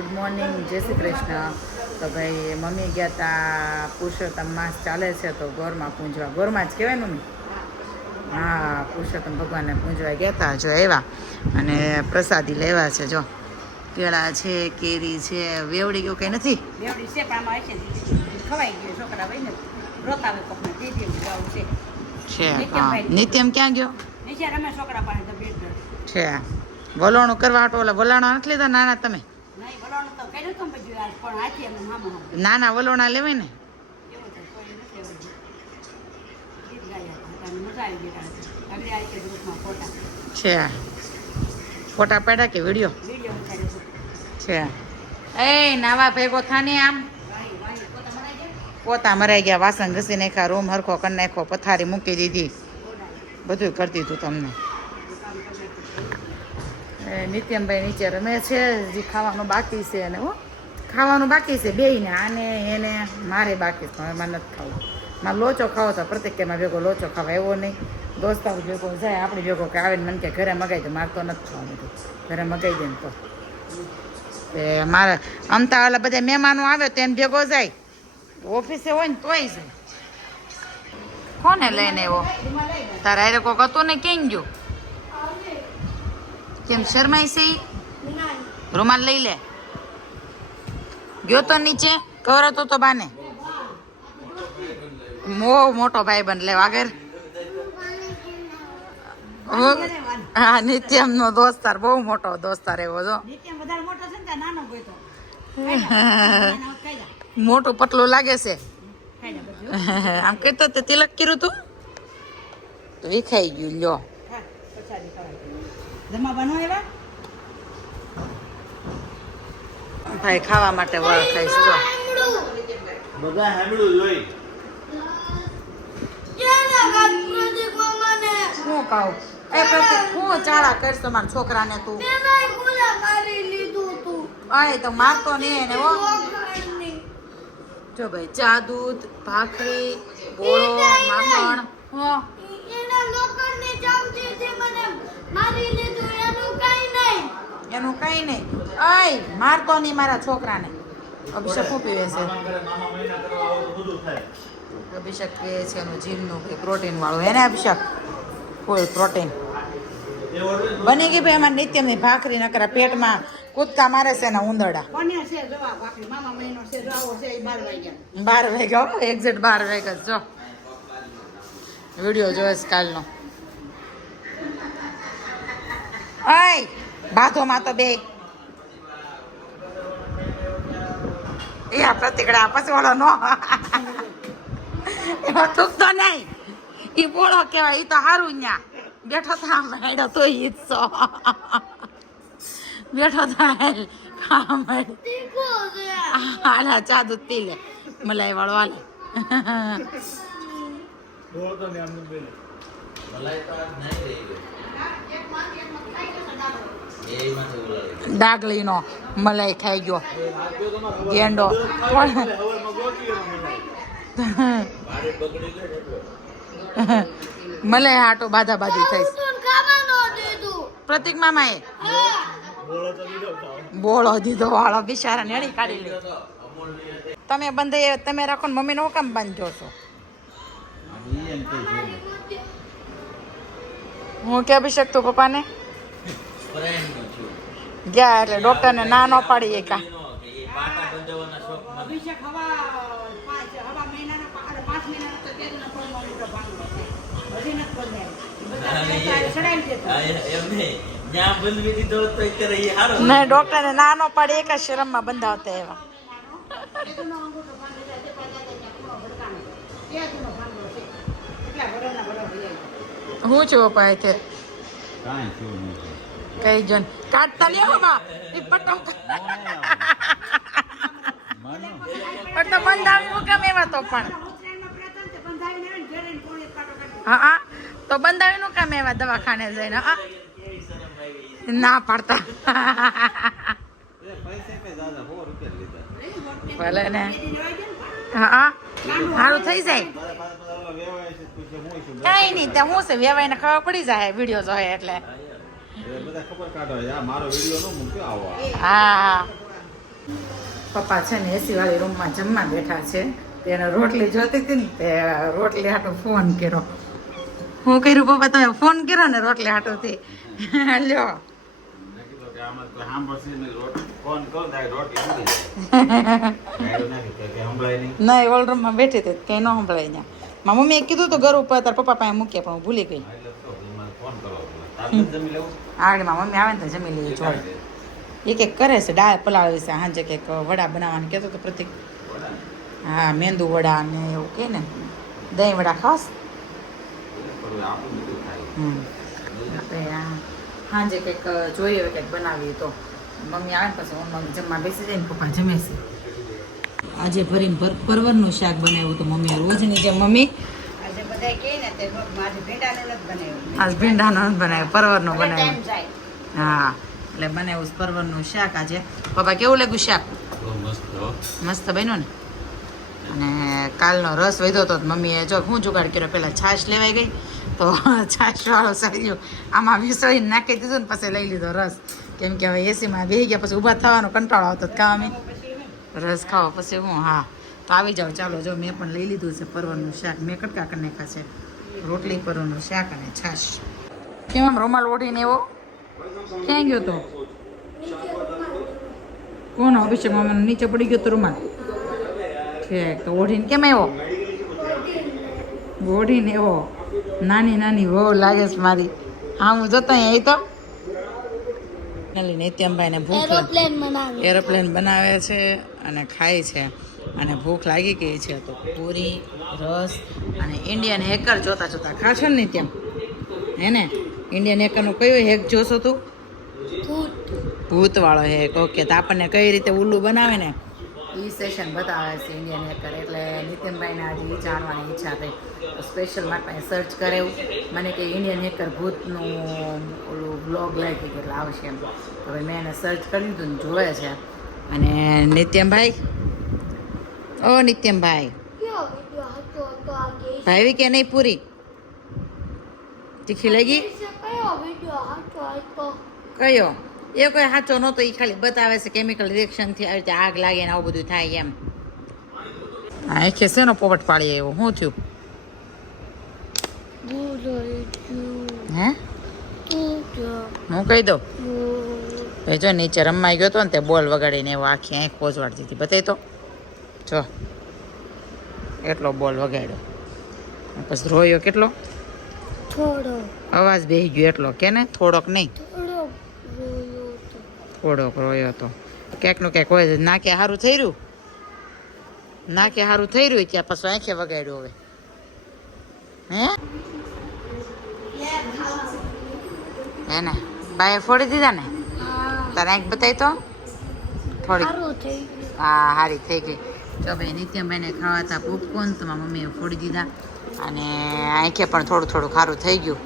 Good morning, જય શ્રી કૃષ્ણ. તો ભાઈ મમ્મી ગયા તા પુરુષોત્તમ માસ ચાલે છે તો ગોરમાં પૂંજવા, ગોરમાં જ કહેવાય મમ્મી? હા, પુરુષોત્તમ ભગવાનને પૂંજવા ગયા હતા, જો આવ્યા અને પ્રસાદી લેવા છે. જો કેળા છે, કેરી છે, વેવડી એવું કંઈ નથી. વેવડી છે પણ આમાં છે ખવાઈ ગયો છોકરા હોય ને રોતાવે કોકને દીધી ગાવું છે. હા, નિત્યમ ક્યાં ગયો નીચે રમે છોકરા પાસે તો બેટ છે? વલોણું કરવા હાટો ઓલા વલાણા નથી લીધા નાના તમે? નહીં વલોણું તો કર્યું તો બધું આજ પણ હાથી એમ હામો નાના વલોણા લેવાય ને. એવું તો કોઈ નથી લેવું. ગીત ગાયા હતા મજા આવી ગઈ આગળ આવી કે ગ્રુપમાં ફોટા છે. ફોટા પાડ્યા કે વિડીયો વિડીયો ઉતાર્યો છે? એ નાવા ભેગો થાને આમ પોતા મરાઈ ગયા, વાસણ ઘસી નાખ્યા, રૂમ હરખો કરી નાખ્યો, પથારી મૂકી દીધી, બધું કરી દીધું તમને. નિત્યમભાઈ નીચે રમે છે, હજી ખાવાનું બાકી છે અને ખાવાનું બાકી છે બેયને, આને એને મારે બાકી છે. હવે મારે નથી ખાવું, મારે લોચો ખાવો તો પ્રત્યેકમાં ભેગો લોચો ખાવા એવો નહીં. દોસ્તારો ભેગો જાય આપણી ભેગો કે આવે ને મને કે ઘરે મગાવી દે, મારે તો નથી ખાવાનું, ઘરે મગાવી દે ને તો મારે અમતા વાળા બધા મહેમાનો આવે તો એમ ભેગો જાય, ઓફિસે હોય ને તોય જાય. કોને લઈને એવો તારા હારે કોક હતું ને ક્યાં ગયો? કેમ શરમાઈ છે? રૂમાલ લઈ લે. ગયો તો નીચે કવરાતો તો બાને મોટો ભાઈ બન લે આગળ. હા, નિત્યમ નો દોસ્તાર બહુ મોટો દોસ્તાર એવો જો. નિત્યમ વધારે મોટો છે ને નાનો કોઈ તો મોટું પતલું લાગે છે. આમ કરતો તે તિલક કર્યું તું તો વિખાઈ ગયું. લ્યો જમા બનાવ્યા ભાઈ ખાવા માટે વળ ખાઈશ તો બધા હેમડું જોઈ શું કહું એ પ્રતિક શું ચાળા કરશો મારા છોકરાને તું? અરે તો મારતો નહીં એને હો. જો ભાઈ ચા દૂધ ભાખરી ગોળો માખણ હો એનું કઈ નહીં. અય મારતો નહીં મારા છોકરાને. અભિષેક શું પીવે છે? અભિષેક પીવે છે એનું જીમનું પ્રોટીન વાળું એને અભિષેક ફૂલ પ્રોટીન બની ગઈ ભાઈ. એમાં નિત્યમની ભાખરી નકરા પેટમાં કૂદકા મારે છે એના ઉંદરડા. કોને છે જવાબ બાકી મામા મહિનો છે જો આવો છે 12 વાગ્યા 12 વાગ્યા એક્ઝેક્ટ 12 વાગ્યા. જો વિડીયો જોઈશ કાલનો. અય બાથોમાં તો બે એ આ પ્રતિકડા પછી ઓલો નો એમાં થૂકતો નહીં. એ બોળો કહેવાય. એ તો સારું ન્યા બેઠો થા મેળો તો ઈચ્છો બેઠો થાય ખા મેળ. હાલા ચા દૂધ પી લે મલાઈ વાળો હાલે. ડાગલી નો મલાઈ ખાઈ ગયો ગેંડો. મલાઈ હાટો બાધા બાધી થઈશ. પ્રતિક મામા એ બોળો દીધો વાળો બિચારા નેડી કાઢી લે. તમે બંધ તમે રાખો ને મમ્મીને હું કામ બાંધો છો? હું કે અભિષેક તું પપ્પાને ગયા એટલે ડોક્ટર ને ના ન પાડી એ કા અભિષેક હવા મહિનાના 5 મહિનાના તો તેલ ના પણ લીધો ભાંગો હજી નથી બંધાય. નહીં ડોક્ટર ને ના ન પાડી એક જ શરમમાં બંધાવતા એવા. હું છું પપ્પા તે કઈ જન કાઢતા લ્યો હમા એ પટ્ટો પણ તો બંધાવી મૂકેમ એવા તો પણ હા તો બંધાવીનું કામ એવા દવાખાને જઈને હા ના પાડતા ભલે ને હા સારું થઈ જાય કઈ નહીં તો હું છે વેવાઈને ખબર પડી જાય વિડીયો જોઈએ એટલે. હા પપ્પા છે ને એસી વાળી રૂમમાં જમવા બેઠા છે. તેને રોટલી જોતી હતી ને તે રોટલી હાટો ફોન કર્યો. હું કર્યું પપ્પા, તમે ફોન કર્યો ને રોટલી હાટોથી. લ્યો મેં કીધું કે આમાં કોઈ સાંભળશે નહીં, ફોન કરો ને રોટલી મૂકી જાય. ગાયરું નાખી તો કે સંભળાય નહીં. ના ઓલ રૂમમાં બેઠી હતી કંઈ ન સંભળાય ત્યાં. મારા મમ્મીએ કીધું તો ઘર ઉપર તાર પપ્પા પાસે મૂક્યા પણ હું ભૂલી ગઈ. હા, એટલે તો મારે ફોન કરવો પડે. તારે જમી લેવું? આગળ મારા મમ્મી આવે ને તો જમી લઈએ જોડે. એ કંઈક કરે છે, દાળ પલાળે છે, સાંજે કંઈક વડા બનાવવાનું કહેતો તો પ્રતિક. વડા? હા, મેંદુ વડા ને એવું કે ને દહીં વડા ખાસ. પણ આપણું બધું ખાય. આપણે સાંજે કંઈક જોઈએ હવે કંઈક બનાવીએ તો મમ્મી આવે ને પછી મમ્મી જમવા બેસી જાય ને પપ્પા જમે છે. આજે ભરીને પરવરનું શાક બનાવ્યું તો મમ્મીએ રોજની જેમ. મમ્મી આજે બધા કહે ને તે આજે ભીંડાનું નથી બનાવ્યું. આજ ભીંડાનું નથી બનાવ્યું, પરવરનું મને બનાવ્યું. ટાઈમ જાય. હા એટલે બનાવ્યું છે પરવરનું શાક આજે. પપ્પા કેવું લાગ્યું શાક? બહુ મસ્ત હો. મસ્ત બન્યું ને. અને કાલનો રસ વધ્યો તો મમ્મીએ જો હું જુગાડ કર્યો, પહેલાં છાશ લેવાઈ ગઈ તો છાશવાળો સળિયો આમાં વિસળીને નાખી દીધું ને પછી લઈ લીધો રસ. કેમ કે હવે એસીમાં બેસી ગયા પછી ઊભા થવાનો કંટાળો આવતો ખાવા અમે રસ ખાવા પછી હું. હા તો આવી જાઓ ચાલો. જો મેં પણ લઈ લીધું છે પરવરનું શાક. મેં કટકા કરી નાખ્યા છે, રોટલી પરવરનું શાક અને છાશ. કેમ આમ રૂમાલ ઓઢીને એવો ક્યાં ગયો તો? કોણ અભિષેક મામાનો નીચે પડી ગયો તો રૂમાલ? ઠીક તો ઓઢીને કેમ આવ્યો? ઓઢીને એવો નાની નાની વહુ લાગે છે મારી. હા હું જતો અહીં તો નિત્યમભાઈને ભૂખ એરોપ્લેન બનાવે છે અને ખાય છે અને ભૂખ લાગી ગઈ છે તો પૂરી રસ અને ઇન્ડિયન હેકર જોતા જોતા ખાશો ને નિત્યમ? હે ને ઇન્ડિયન હેકરનું કયું હેક જોશો તું? ભૂતવાળો હેક. ઓકે તો આપણને કઈ રીતે ઉલ્લુ બનાવે ને એ સેશન બતાવે છે ઇન્ડિયન હેકર. એટલે નિતિનભાઈને આજે એ જાણવાની ઈચ્છા થઈ તો સ્પેશિયલ માટે સર્ચ કરાવ્યું. મને કે ઇન્ડિયન હેકર ભૂતનું ઓલું બ્લોગ લાગ્યું એટલે આવશે એમ. હવે મેં એને સર્ચ કરી દીધું ને જોવે છે. અને નિત્યમભાઈ, ઓ નિત્યમભાઈ ભાવી કે નહીં પૂરી? તીખી લાગી? કયો? એ કોઈ સાચો નહોતો, એ ખાલી બતાવે છે કેમિકલ રિએક્શનથી આવી રીતે આગ લાગે ને આવું બધું થાય એમ. હા એ શેનો પોપટ પાડી આવ્યો? શું થયું? હે હું કહી દઉં? ભાઈ જો નીચે રમવાઈ ગયો હતો ને તે બોલ વગાડીને એવો આખી આંખ પોચવાડતી હતી. બતાવી તો જો એટલો બોલ વગાડ્યો પછી રોયો કેટલો? થોડો અવાજ બેસી ગયો એટલો કે ને? થોડોક નહીં, થોડોક રોયો હતો. ક્યાંકનું ક્યાંક હોય. નાકે સારું થઈ રહ્યું, નાકે સારું થઈ રહ્યું ત્યાં પછી આંખે વગાડ્યું. હવે હે ને બાએ ફોડી દીધા ને? તારે આંખ બતાવી તો થોડી. હા સારી થઈ ગઈ. જો ભાઈ નિત્યમભાઈને ખાવા હતા પોપકોર્ન તો મારા મમ્મીએ ફોડી દીધા અને આંખે પણ થોડું થોડું ખારું થઈ ગયું.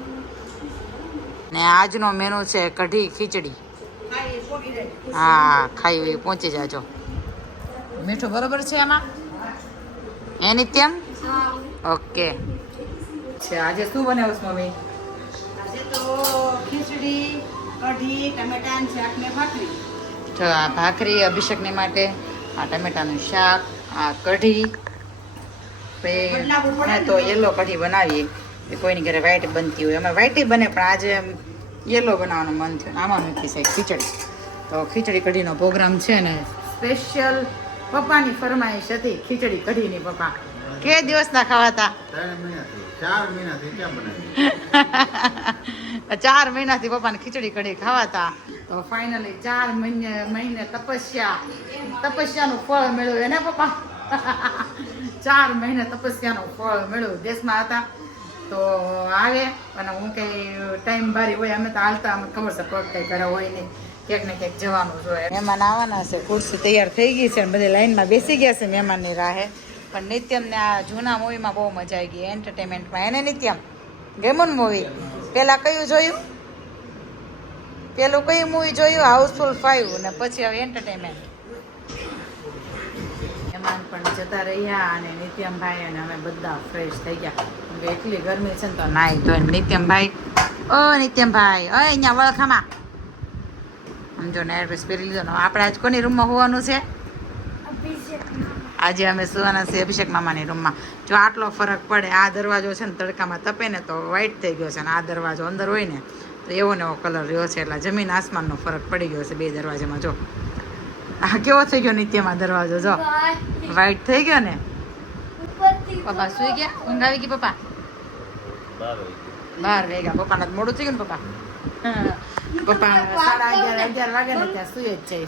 ને આજનો મેનુ છે કઢી ખીચડી. હા ખાઈ પહોંચી જાજો. મીઠું બરોબર છે એમાં? હે નિત્યમ? ઓકે. આજે શું બનાવું છું મમ્મી? આજે તો ખીચડી, કઢી, ટમેટાનું શાક ને ભાખરી. જો આ ભાખરી અભિષેકની માટે, આ ટમેટાનું શાક, આ કઢી. પછી તો યલો કઢી બનાવીએ. કોઈની ઘરે વ્હાઈટ બનતી હોય, અમે વ્હાઈટ બને પણ આજે યલો બનાવવાનું મન થયું. આમાં મૂકી છે ખીચડી. તો ખીચડી કઢીનો પ્રોગ્રામ છે ને સ્પેશિયલ પપ્પાની ફરમાઈશ હતી. ખીચડી કઢીની પપ્પા કે દિવસના ખાવા હતા? 4 મહિનાથી ક્યાં બનાવી? 4 મહિનાથી પપ્પાને ખીચડી કઢી ખાવા હતા. તો ફાઇનલી 4 મહિને તપસ્યાનું ફળ મળ્યું એને પપ્પા. 4 મહિને તપસ્યાનું ફળ મળ્યું. દેશમાં હતા તો આવે અને હું કંઈ ટાઈમ બારી હોય અમે તો હાલતા, અમે ખબર છે પગ કંઈ ઘરે હોય નહીં, ક્યાંક ને ક્યાંક જવાનું જોઈએ. મહેમાન આવવાના છે, ખુરશી તૈયાર થઈ ગઈ છે અને બધી લાઈનમાં બેસી ગયા છે મહેમાનની રાહે. પણ નિત્યમને આ જૂના મૂવીમાં બહુ મજા આવી ગઈ એન્ટરટેનમેન્ટમાં. એને નિત્યમ ગેમન મૂવી પહેલાં કયું જોયું? પેલું કયું મૂવી જોયું? હાઉસફુલ 5 ને પછી હવે એન્ટરટેનમેન્ટ. મહેમાન પણ જતા રહ્યા અને નિત્યમભાઈ અને અમે બધા ફ્રેશ થઈ ગયા. કેમ કે એટલી ગરમી છે ને તો નાઈ તો નિત્યમભાઈ, ઓ નિત્યમભાઈ, અહીંયા વળખામાં સમજો નાઇટ ડ્રેસ પહેરી લીધો ને. આપણે આજ કોની રૂમમાં હોવાનું છે? આજે અમે સુવાના છે અભિષેક મામાની રૂમમાં. જો આટલો ફરક પડે, આ દરવાજો છે ને તડકામાં તપે ને તો વ્હાઈટ થઈ ગયો છે, અને આ દરવાજો અંદર હોય ને તો એવો ને એવો કલર રહ્યો છે. એટલે જમીન આસમાનનો ફરક પડી ગયો છે બે દરવાજામાં. જો આ કેવો થઈ ગયો નિત્યમાં દરવાજો, જો વ્હાઈટ થઈ ગયો ને. પપ્પા સુઈ ગયા? ઊંઘ આવી ગઈ પપ્પા? 12 વાગ્યા. પપ્પાને મોડું થઈ ગયું ને પપ્પા? પપ્પા 11:30 વાગે ને ત્યાં સુઈ જ છે.